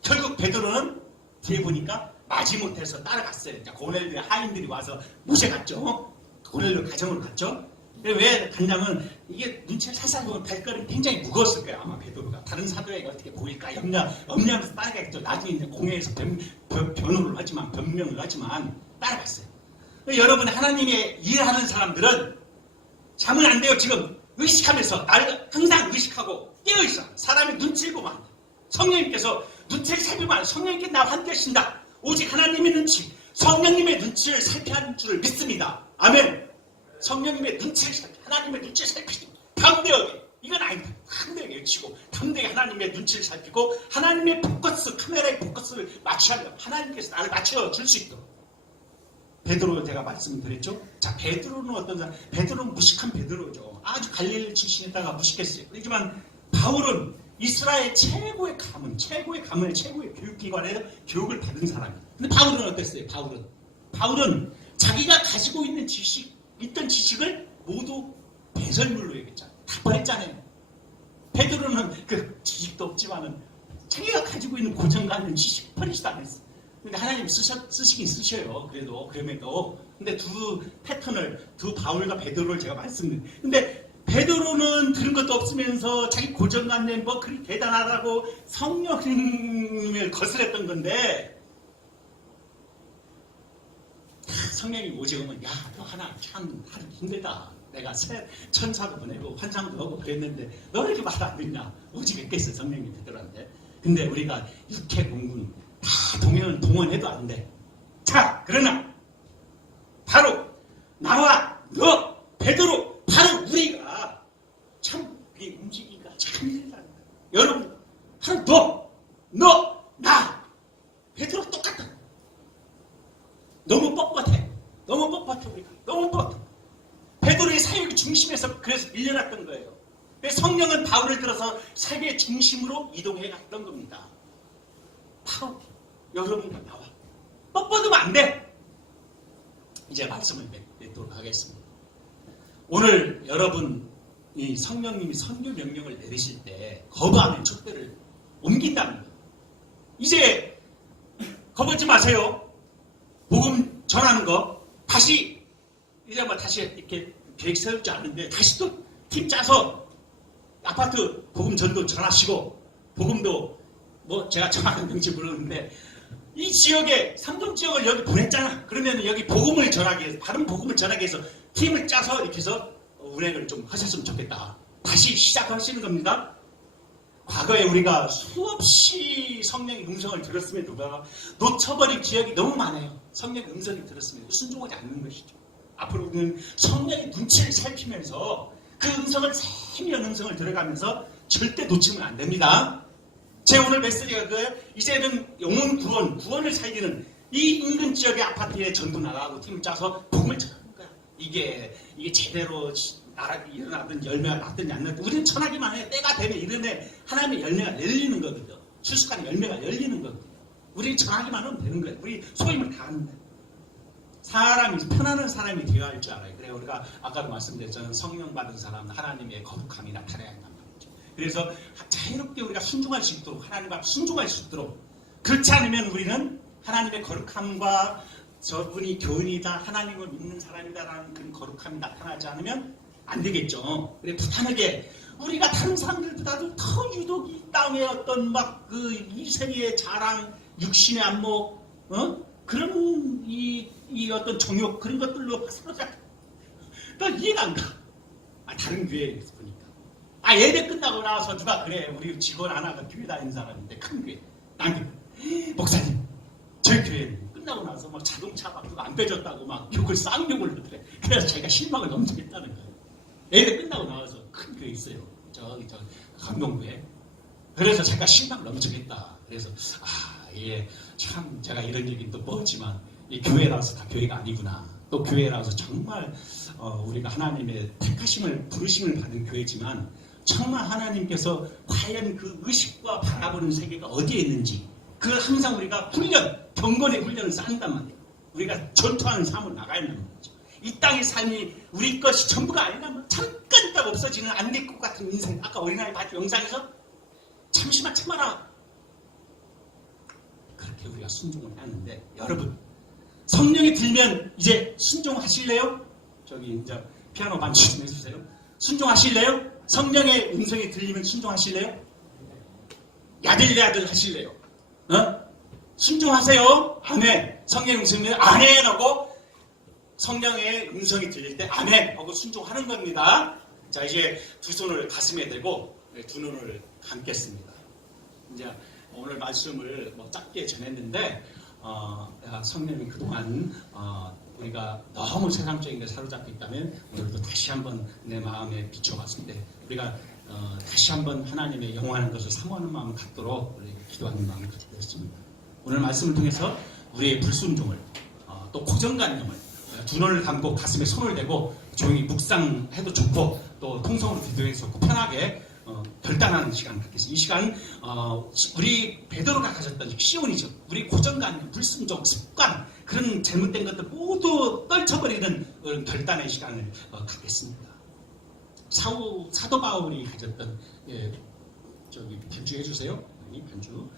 결국 베드로는 뒤에 보니까 마지못해서 따라갔어요. 고넬료의 하인들이 와서 모셔갔죠. 고넬료 가정으로 갔죠. 왜 갔냐면 이게 눈치를 살살 보면 발걸음이 굉장히 무거웠을 거예요. 아마 베드로가 다른 사도에게 어떻게 보일까 염려하면서 따라갔죠. 나중에 이제 공회에서 변명을 하지만 따라갔어요. 여러분, 하나님의 일하는 사람들은 자면 안 돼요. 지금 의식하면서 나를 항상 의식하고 깨어있어. 사람이 눈치를 보면 안 돼. 성령님께서 눈치를 살피면 성령님께 나와 함께 하신다. 오직 하나님의 눈치, 성령님의 눈치를 살펴야 하는 줄을 믿습니다. 아멘. 성령님의 눈치를 살피, 하나님의 눈치를 살피고 담대하게, 이건 아니다. 담대하게 외치고 담대하게 하나님의 눈치를 살피고 하나님의 포커스, 카메라의 포커스를 맞춰야 합니다. 하나님께서 나를 맞춰줄 수 있도록. 베드로 제가 말씀드렸죠. 자, 베드로는 어떤 사람? 베드로는 무식한 베드로죠. 아주 갈릴리 출신에다가 무식했어요. 그렇지만 바울은 이스라엘 최고의 가문, 최고의 교육기관에서 교육을 받은 사람이에요. 근데 바울은 어땠어요? 바울은 자기가 가지고 있는 있던 지식을 모두 배설물로 얘기했잖아요. 다 버렸잖아요. 베드로는 그 지식도 없지만은 자기가 가지고 있는 고정관념 지식 버리지도 않았어요. 근데 하나님 쓰시긴 쓰셔요. 그럼에도. 근데 두 바울과 베드로를 제가 말씀드립니다. 근데 베드로는 들은 것도 없으면서 자기 고정관념 그리 대단하다고 성령을 거스렸던 건데, 성령이 오직 오면, 야, 너 하나 참 힘들다. 내가 천사도 보내고 환상도 하고 그랬는데 너는 이렇게 말 안 듣냐? 오직 했겠어, 성령이 베드로한테. 근데 우리가 육해 공군 다 동원해도 안 돼. 자, 그러나 바로 나와 너 베드로, 바로 우리가 참 움직이기가 참 힘들다. 여러분, 하나 나 베드로 똑같다. 너무 뻣뻣해. 우리가 너무 뻣뻣해. 베드로의 사역의 중심에서 그래서 밀려났던 거예요. 성령은 바울을 들어서 사역의 중심으로 이동해 갔던 겁니다. 바로 여러분과 나와 뻣뻣하면 안 돼. 이제 말씀을 맺도록 하겠습니다. 오늘 여러분이 성령님이 선교 명령을 내리실 때 거부하는 촛대를 옮긴다는 거예요. 이제 거부하지 마세요. 복음 전하는 거 다시 이제 다시 이렇게 계획 세울 줄 아는데 다시 또 팀 짜서 아파트 복음 전도 전하시고 복음도 제가 정확한 명칭 모르는데 이 지역에 삼동 지역을 여기 보냈잖아. 그러면 여기 복음을 전하기 위해서 다른 복음을 전하기 위해서 팀을 짜서 이렇게 해서 운행을 좀 하셨으면 좋겠다. 다시 시작하시는 겁니다. 과거에 우리가 수없이 성령의 음성을 들었음에도 불구하고 놓쳐버린 기억이 너무 많아요. 성령의 음성이 들었으면 순종하지 않는 것이죠. 앞으로 우리는 성령의 눈치를 살피면서 그 음성을 세미한 음성을 들어가면서 절대 놓치면 안 됩니다. 제 오늘 메시지가 이제는 영혼 구원을 살리는 이 인근 지역의 아파트에 전도 나가고 팀을 짜서 복음을 전하는 거야. 이게 제대로 일어나든 열매가 났든지 안 났든 우리는 전하기만 해. 때가 되면 이름에 하나님의 열매가 열리는 거거든요. 출숙하는 열매가 열리는 거거든요. 우리는 전하기만 하면 되는 거예요. 우리 소임을 다하는 거예요. 사람이 편안한 사람이 되어야 할 줄 알아요. 그래요. 우리가 아까도 말씀드렸잖아요. 성령 받은 사람은 하나님의 거룩함이 나타나야 한단 말이죠. 그래서 자유롭게 우리가 순종할 수 있도록 하나님 앞에 순종할 수 있도록 그렇지 않으면 우리는 하나님의 거룩함과 저분이 교인이다 하나님을 믿는 사람이다라는 그런 거룩함이 나타나지 않으면 안 되겠죠. 그래 부탄하게 우리가 다른 사람들보다도 더 유독 이 땅의 어떤 이 세계의 자랑, 육신의 안목, 그런 이 어떤 정욕 그런 것들로 사로잡혀. 나 이해가 안 가. 다른 교회에서 보니까. 예배 끝나고 나와서 누가 그래. 우리 직원 하나가 교회 다니는 사람인데 큰 교회. 난 목사님, 저희 교회는 끝나고 나서 자동차 누가 안 빼줬다고 욕을 쌍욕을 하더래. 그래서 자기가 실망을 엄청 했다는 거예요. 예배 끝나고 나와서 큰 교회 있어요. 저 강동구에. 그래서 제가 실망을 엄청 했다. 그래서 참 제가 이런 얘기는 또 뻔하지만 이 교회라서 다 교회가 아니구나. 또 교회라서 정말 우리가 하나님의 택하심을 부르심을 받은 교회지만 정말 하나님께서 과연 그 의식과 바라보는 세계가 어디에 있는지 그걸 항상 우리가 경건의 훈련을 쌓는단 말이에요. 우리가 전투하는 삶으로 나가야 한다는 거죠. 이 땅의 삶이 우리 것이 전부가 아니라면 잠깐 있다가 없어지는 안 될 것 같은 인생. 아까 어린아이 봤죠? 영상에서 잠시만 참아라. 그렇게 우리가 순종을 하는데 여러분 성령이 들면 이제 순종하실래요? 저기 이제 피아노 반주 좀 해주세요. 순종하실래요? 성령의 음성이 들리면 순종하실래요? 야들야들 하실래요? 순종하세요. 아멘. 성령의 음성이 아멘 하고 성령의 음성이 들릴 때 아멘 하고 순종하는 겁니다. 자 이제 두 손을 가슴에 대고 두 눈을 감겠습니다. 이제 오늘 말씀을 짧게 전했는데 성령이 그동안 우리가 너무 세상적인 데 사로잡혀 있다면 오늘도 다시 한번 내 마음에 비춰봤습니다. 우리가 다시 한번 하나님의 영원한 것을 사모하는 마음을 갖도록 우리 기도하는 마음을 갖게 됐습니다. 오늘 말씀을 통해서 우리의 불순종을 또 고정관념을 두 눈을 감고 가슴에 손을 대고 조용히 묵상해도 좋고 또 통성으로 기도해도 좋고 편하게 결단하는 시간 갖겠습니다. 이 시간 우리 베드로가 가졌던 시온이죠. 우리 고정관념, 불순종, 습관 그런 잘못된 것들 모두 떨쳐버리는 그런 결단의 시간을 갖겠습니다. 사도 바울이 가졌던 저기 반주 해주세요. 반주.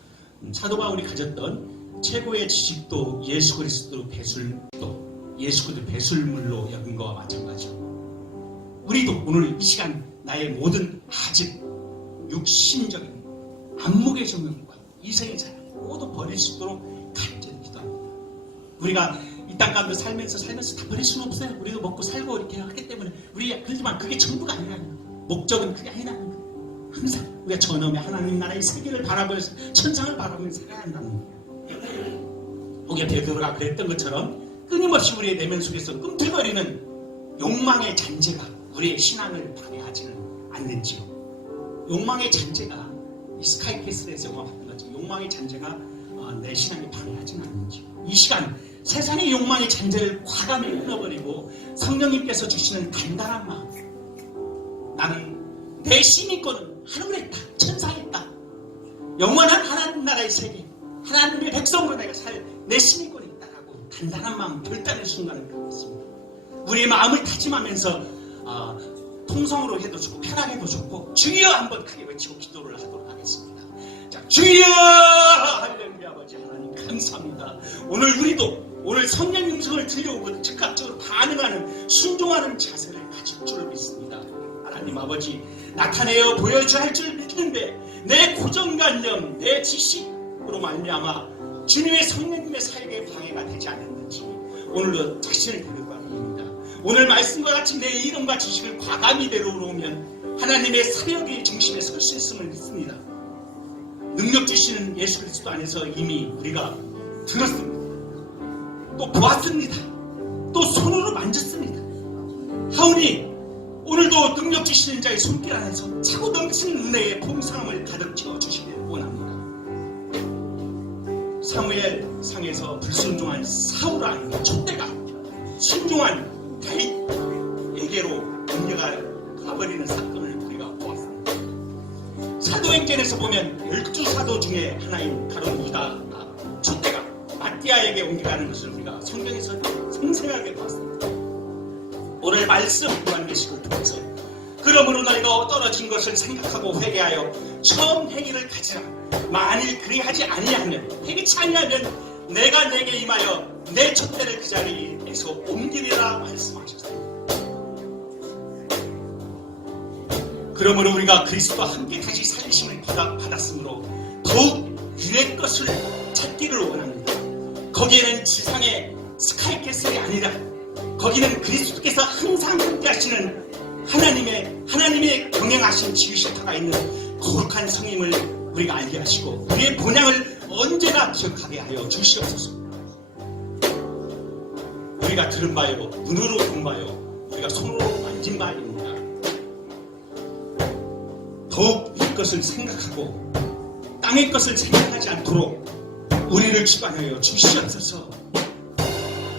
사도 바울이 가졌던 최고의 지식도 예수 그리스도 배술도 예수 그리스도 배술물로 여긴 거와 마찬가지죠. 우리도 오늘 이 시간 나의 모든 아직 육신적인 안목의 정욕과 이성의 자랑 모두 버릴 수 있도록 간절히 기도합니다. 우리가 이 땅 가운데 살면서 다 버릴 수는 없어요. 우리도 먹고 살고 이렇게 하기 때문에 그렇지만 그게 전부가 아니라는 거예요. 목적은 그게 아니라는 거예요. 항상 우리가 저놈의 하나님 나라의 세계를 바라보면서 천상을 바라보면서 살아야 한다는 거예요. 거기에 베드로가 그랬던 것처럼 끊임없이 우리의 내면 속에서 꿈틀거리는 욕망의 잔재가 우리의 신앙을 방해하지는 않는지요. 욕망의 잔재가 이 스카이캐슬에서 영화봤던 것처럼 욕망의 잔재가 내 신앙에 방해하지는 않는지, 이 시간 세상의 욕망의 잔재를 과감히 끊어버리고 성령님께서 주시는 단단한 마음, 나는 내 시민권은 하늘에 있다, 천상에 있다, 영원한 하나님 나라의 세계, 하나님의 백성으로 내가 살 내 시민권이 있다라고 단단한 마음 결단의 순간을 갖겠습니다. 우리의 마음을 다짐하면서 통성으로 해도 좋고 편하게도 좋고 주여 한번 크게 외치고 기도를 하도록 하겠습니다. 자, 주여! 할렐루야. 아버지 하나님 감사합니다. 오늘 성령 음성을 들려오고 즉각적으로 반응하는 순종하는 자세를 가질 줄 믿습니다. 하나님 아버지, 나타내어 보여줘야 할 줄 믿는데 내 고정관념, 내 지식으로 말미암아 주님의 성령님의 사역에 방해가 되지 않았는지 오늘도 자신을 되돌아봅니다. 오늘 말씀과 같이 내 이름과 지식을 과감히 내려놓으면 하나님의 사역의 중심에 설 수 있음을 믿습니다. 능력 주시는 예수 그리스도 안에서 이미 우리가 들었습니다. 또 보았습니다. 또 손으로 만졌습니다. 하오니 오늘도 능력 주시는 자의 손길 안에서 차고 넘치는 은혜의 풍성함을 가득 채워주시길 원합니다. 사무엘 상에서 불순종한 사울 아닌 촛대가 순종한 다윗에게로 옮겨가 가버리는 사건을 우리가 보았습니다. 사도행전에서 보면 12사도 중에 하나인 가룟 유다 촛대가 마띠아에게 옮겨가는 것을 우리가 성경에서 생생하게 봤습니다. 오늘 말씀 요한계시록을 통해서 그러므로 너희가 떨어진 것을 생각하고 회개하여 처음 행위를 가지라. 만일 그리하지 아니하면, 회개치 아니하면 내가 내게 임하여 내 촛대를 그 자리에서 옮기리라 말씀하셨습니다. 그러므로 우리가 그리스도와 함께 다시 살리심을 받았으므로 더욱 유의 것을 찾기를 원합니다. 거기에는 지상의 스카이캐슬이 아니라 거기는 그리스도께서 항상 함께 하시는 하나님의 경영하신 지휘실터가 있는 거룩한 성임을 우리가 알게 하시고 우리의 본향을 언제나 기억하게 하여 주시옵소서. 우리가 들은 바요, 눈으로 본 바요, 우리가 손으로 만진 바입니다. 더욱 이 것을 생각하고 땅의 것을 생각하지 않도록 우리를 주관하여 주시옵소서.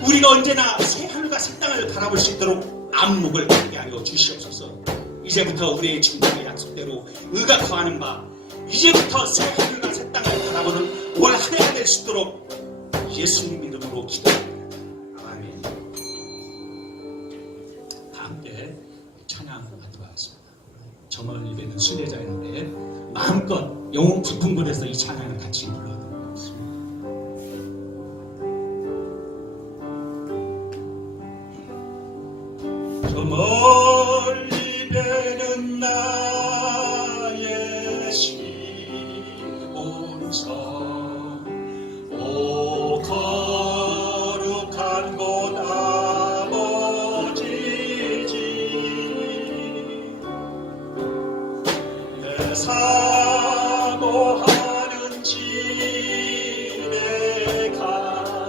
우리가 언제나 새 하늘과 새 땅을 바라볼 수 있도록 안목을 갖게 하여 주시옵소서. 이제부터 우리의 충성의 약속대로 의가 거하는 바, 이제부터 새 하늘과 새 땅을 바라보는 올 한 해가 될 수 있도록 예수님 이름으로 기도합니다. 아멘. 다 함께 찬양하도록 하겠습니다. 저 멀리 되는 순례자의 노래, 마음껏 영혼 깊은 곳에서 이 찬양을 같이 불러드리겠습니다. 저 멀리 되는 나의 시온성, 오 거룩한 곳 아버지지, 내 사모하는 집에 가보라.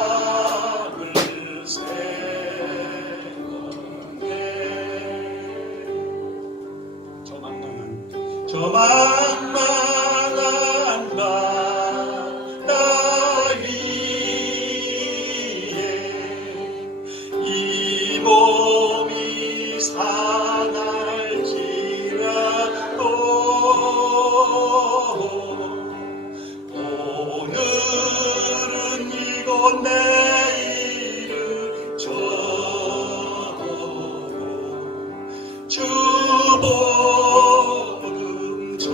안방을 세웠네. 저 망망한 바다 위에 이 몸이 상할지라도 오늘은 이곳 내일은 저곳 주 복음 전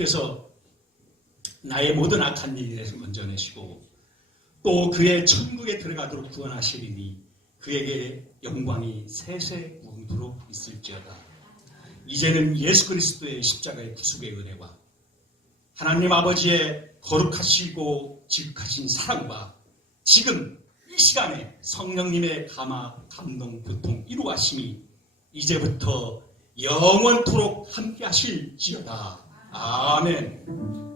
주께서 나의 모든 악한 일에서 건져내시고 또 그의 천국에 들어가도록 구원하시리니 그에게 영광이 세세무궁토록 있을지어다. 이제는 예수 그리스도의 십자가의 구속의 은혜와 하나님 아버지의 거룩하시고 지극하신 사랑과 지금 이 시간에 성령님의 감화, 감동, 교통, 이루하심이 이제부터 영원토록 함께 하실지어다. 아멘.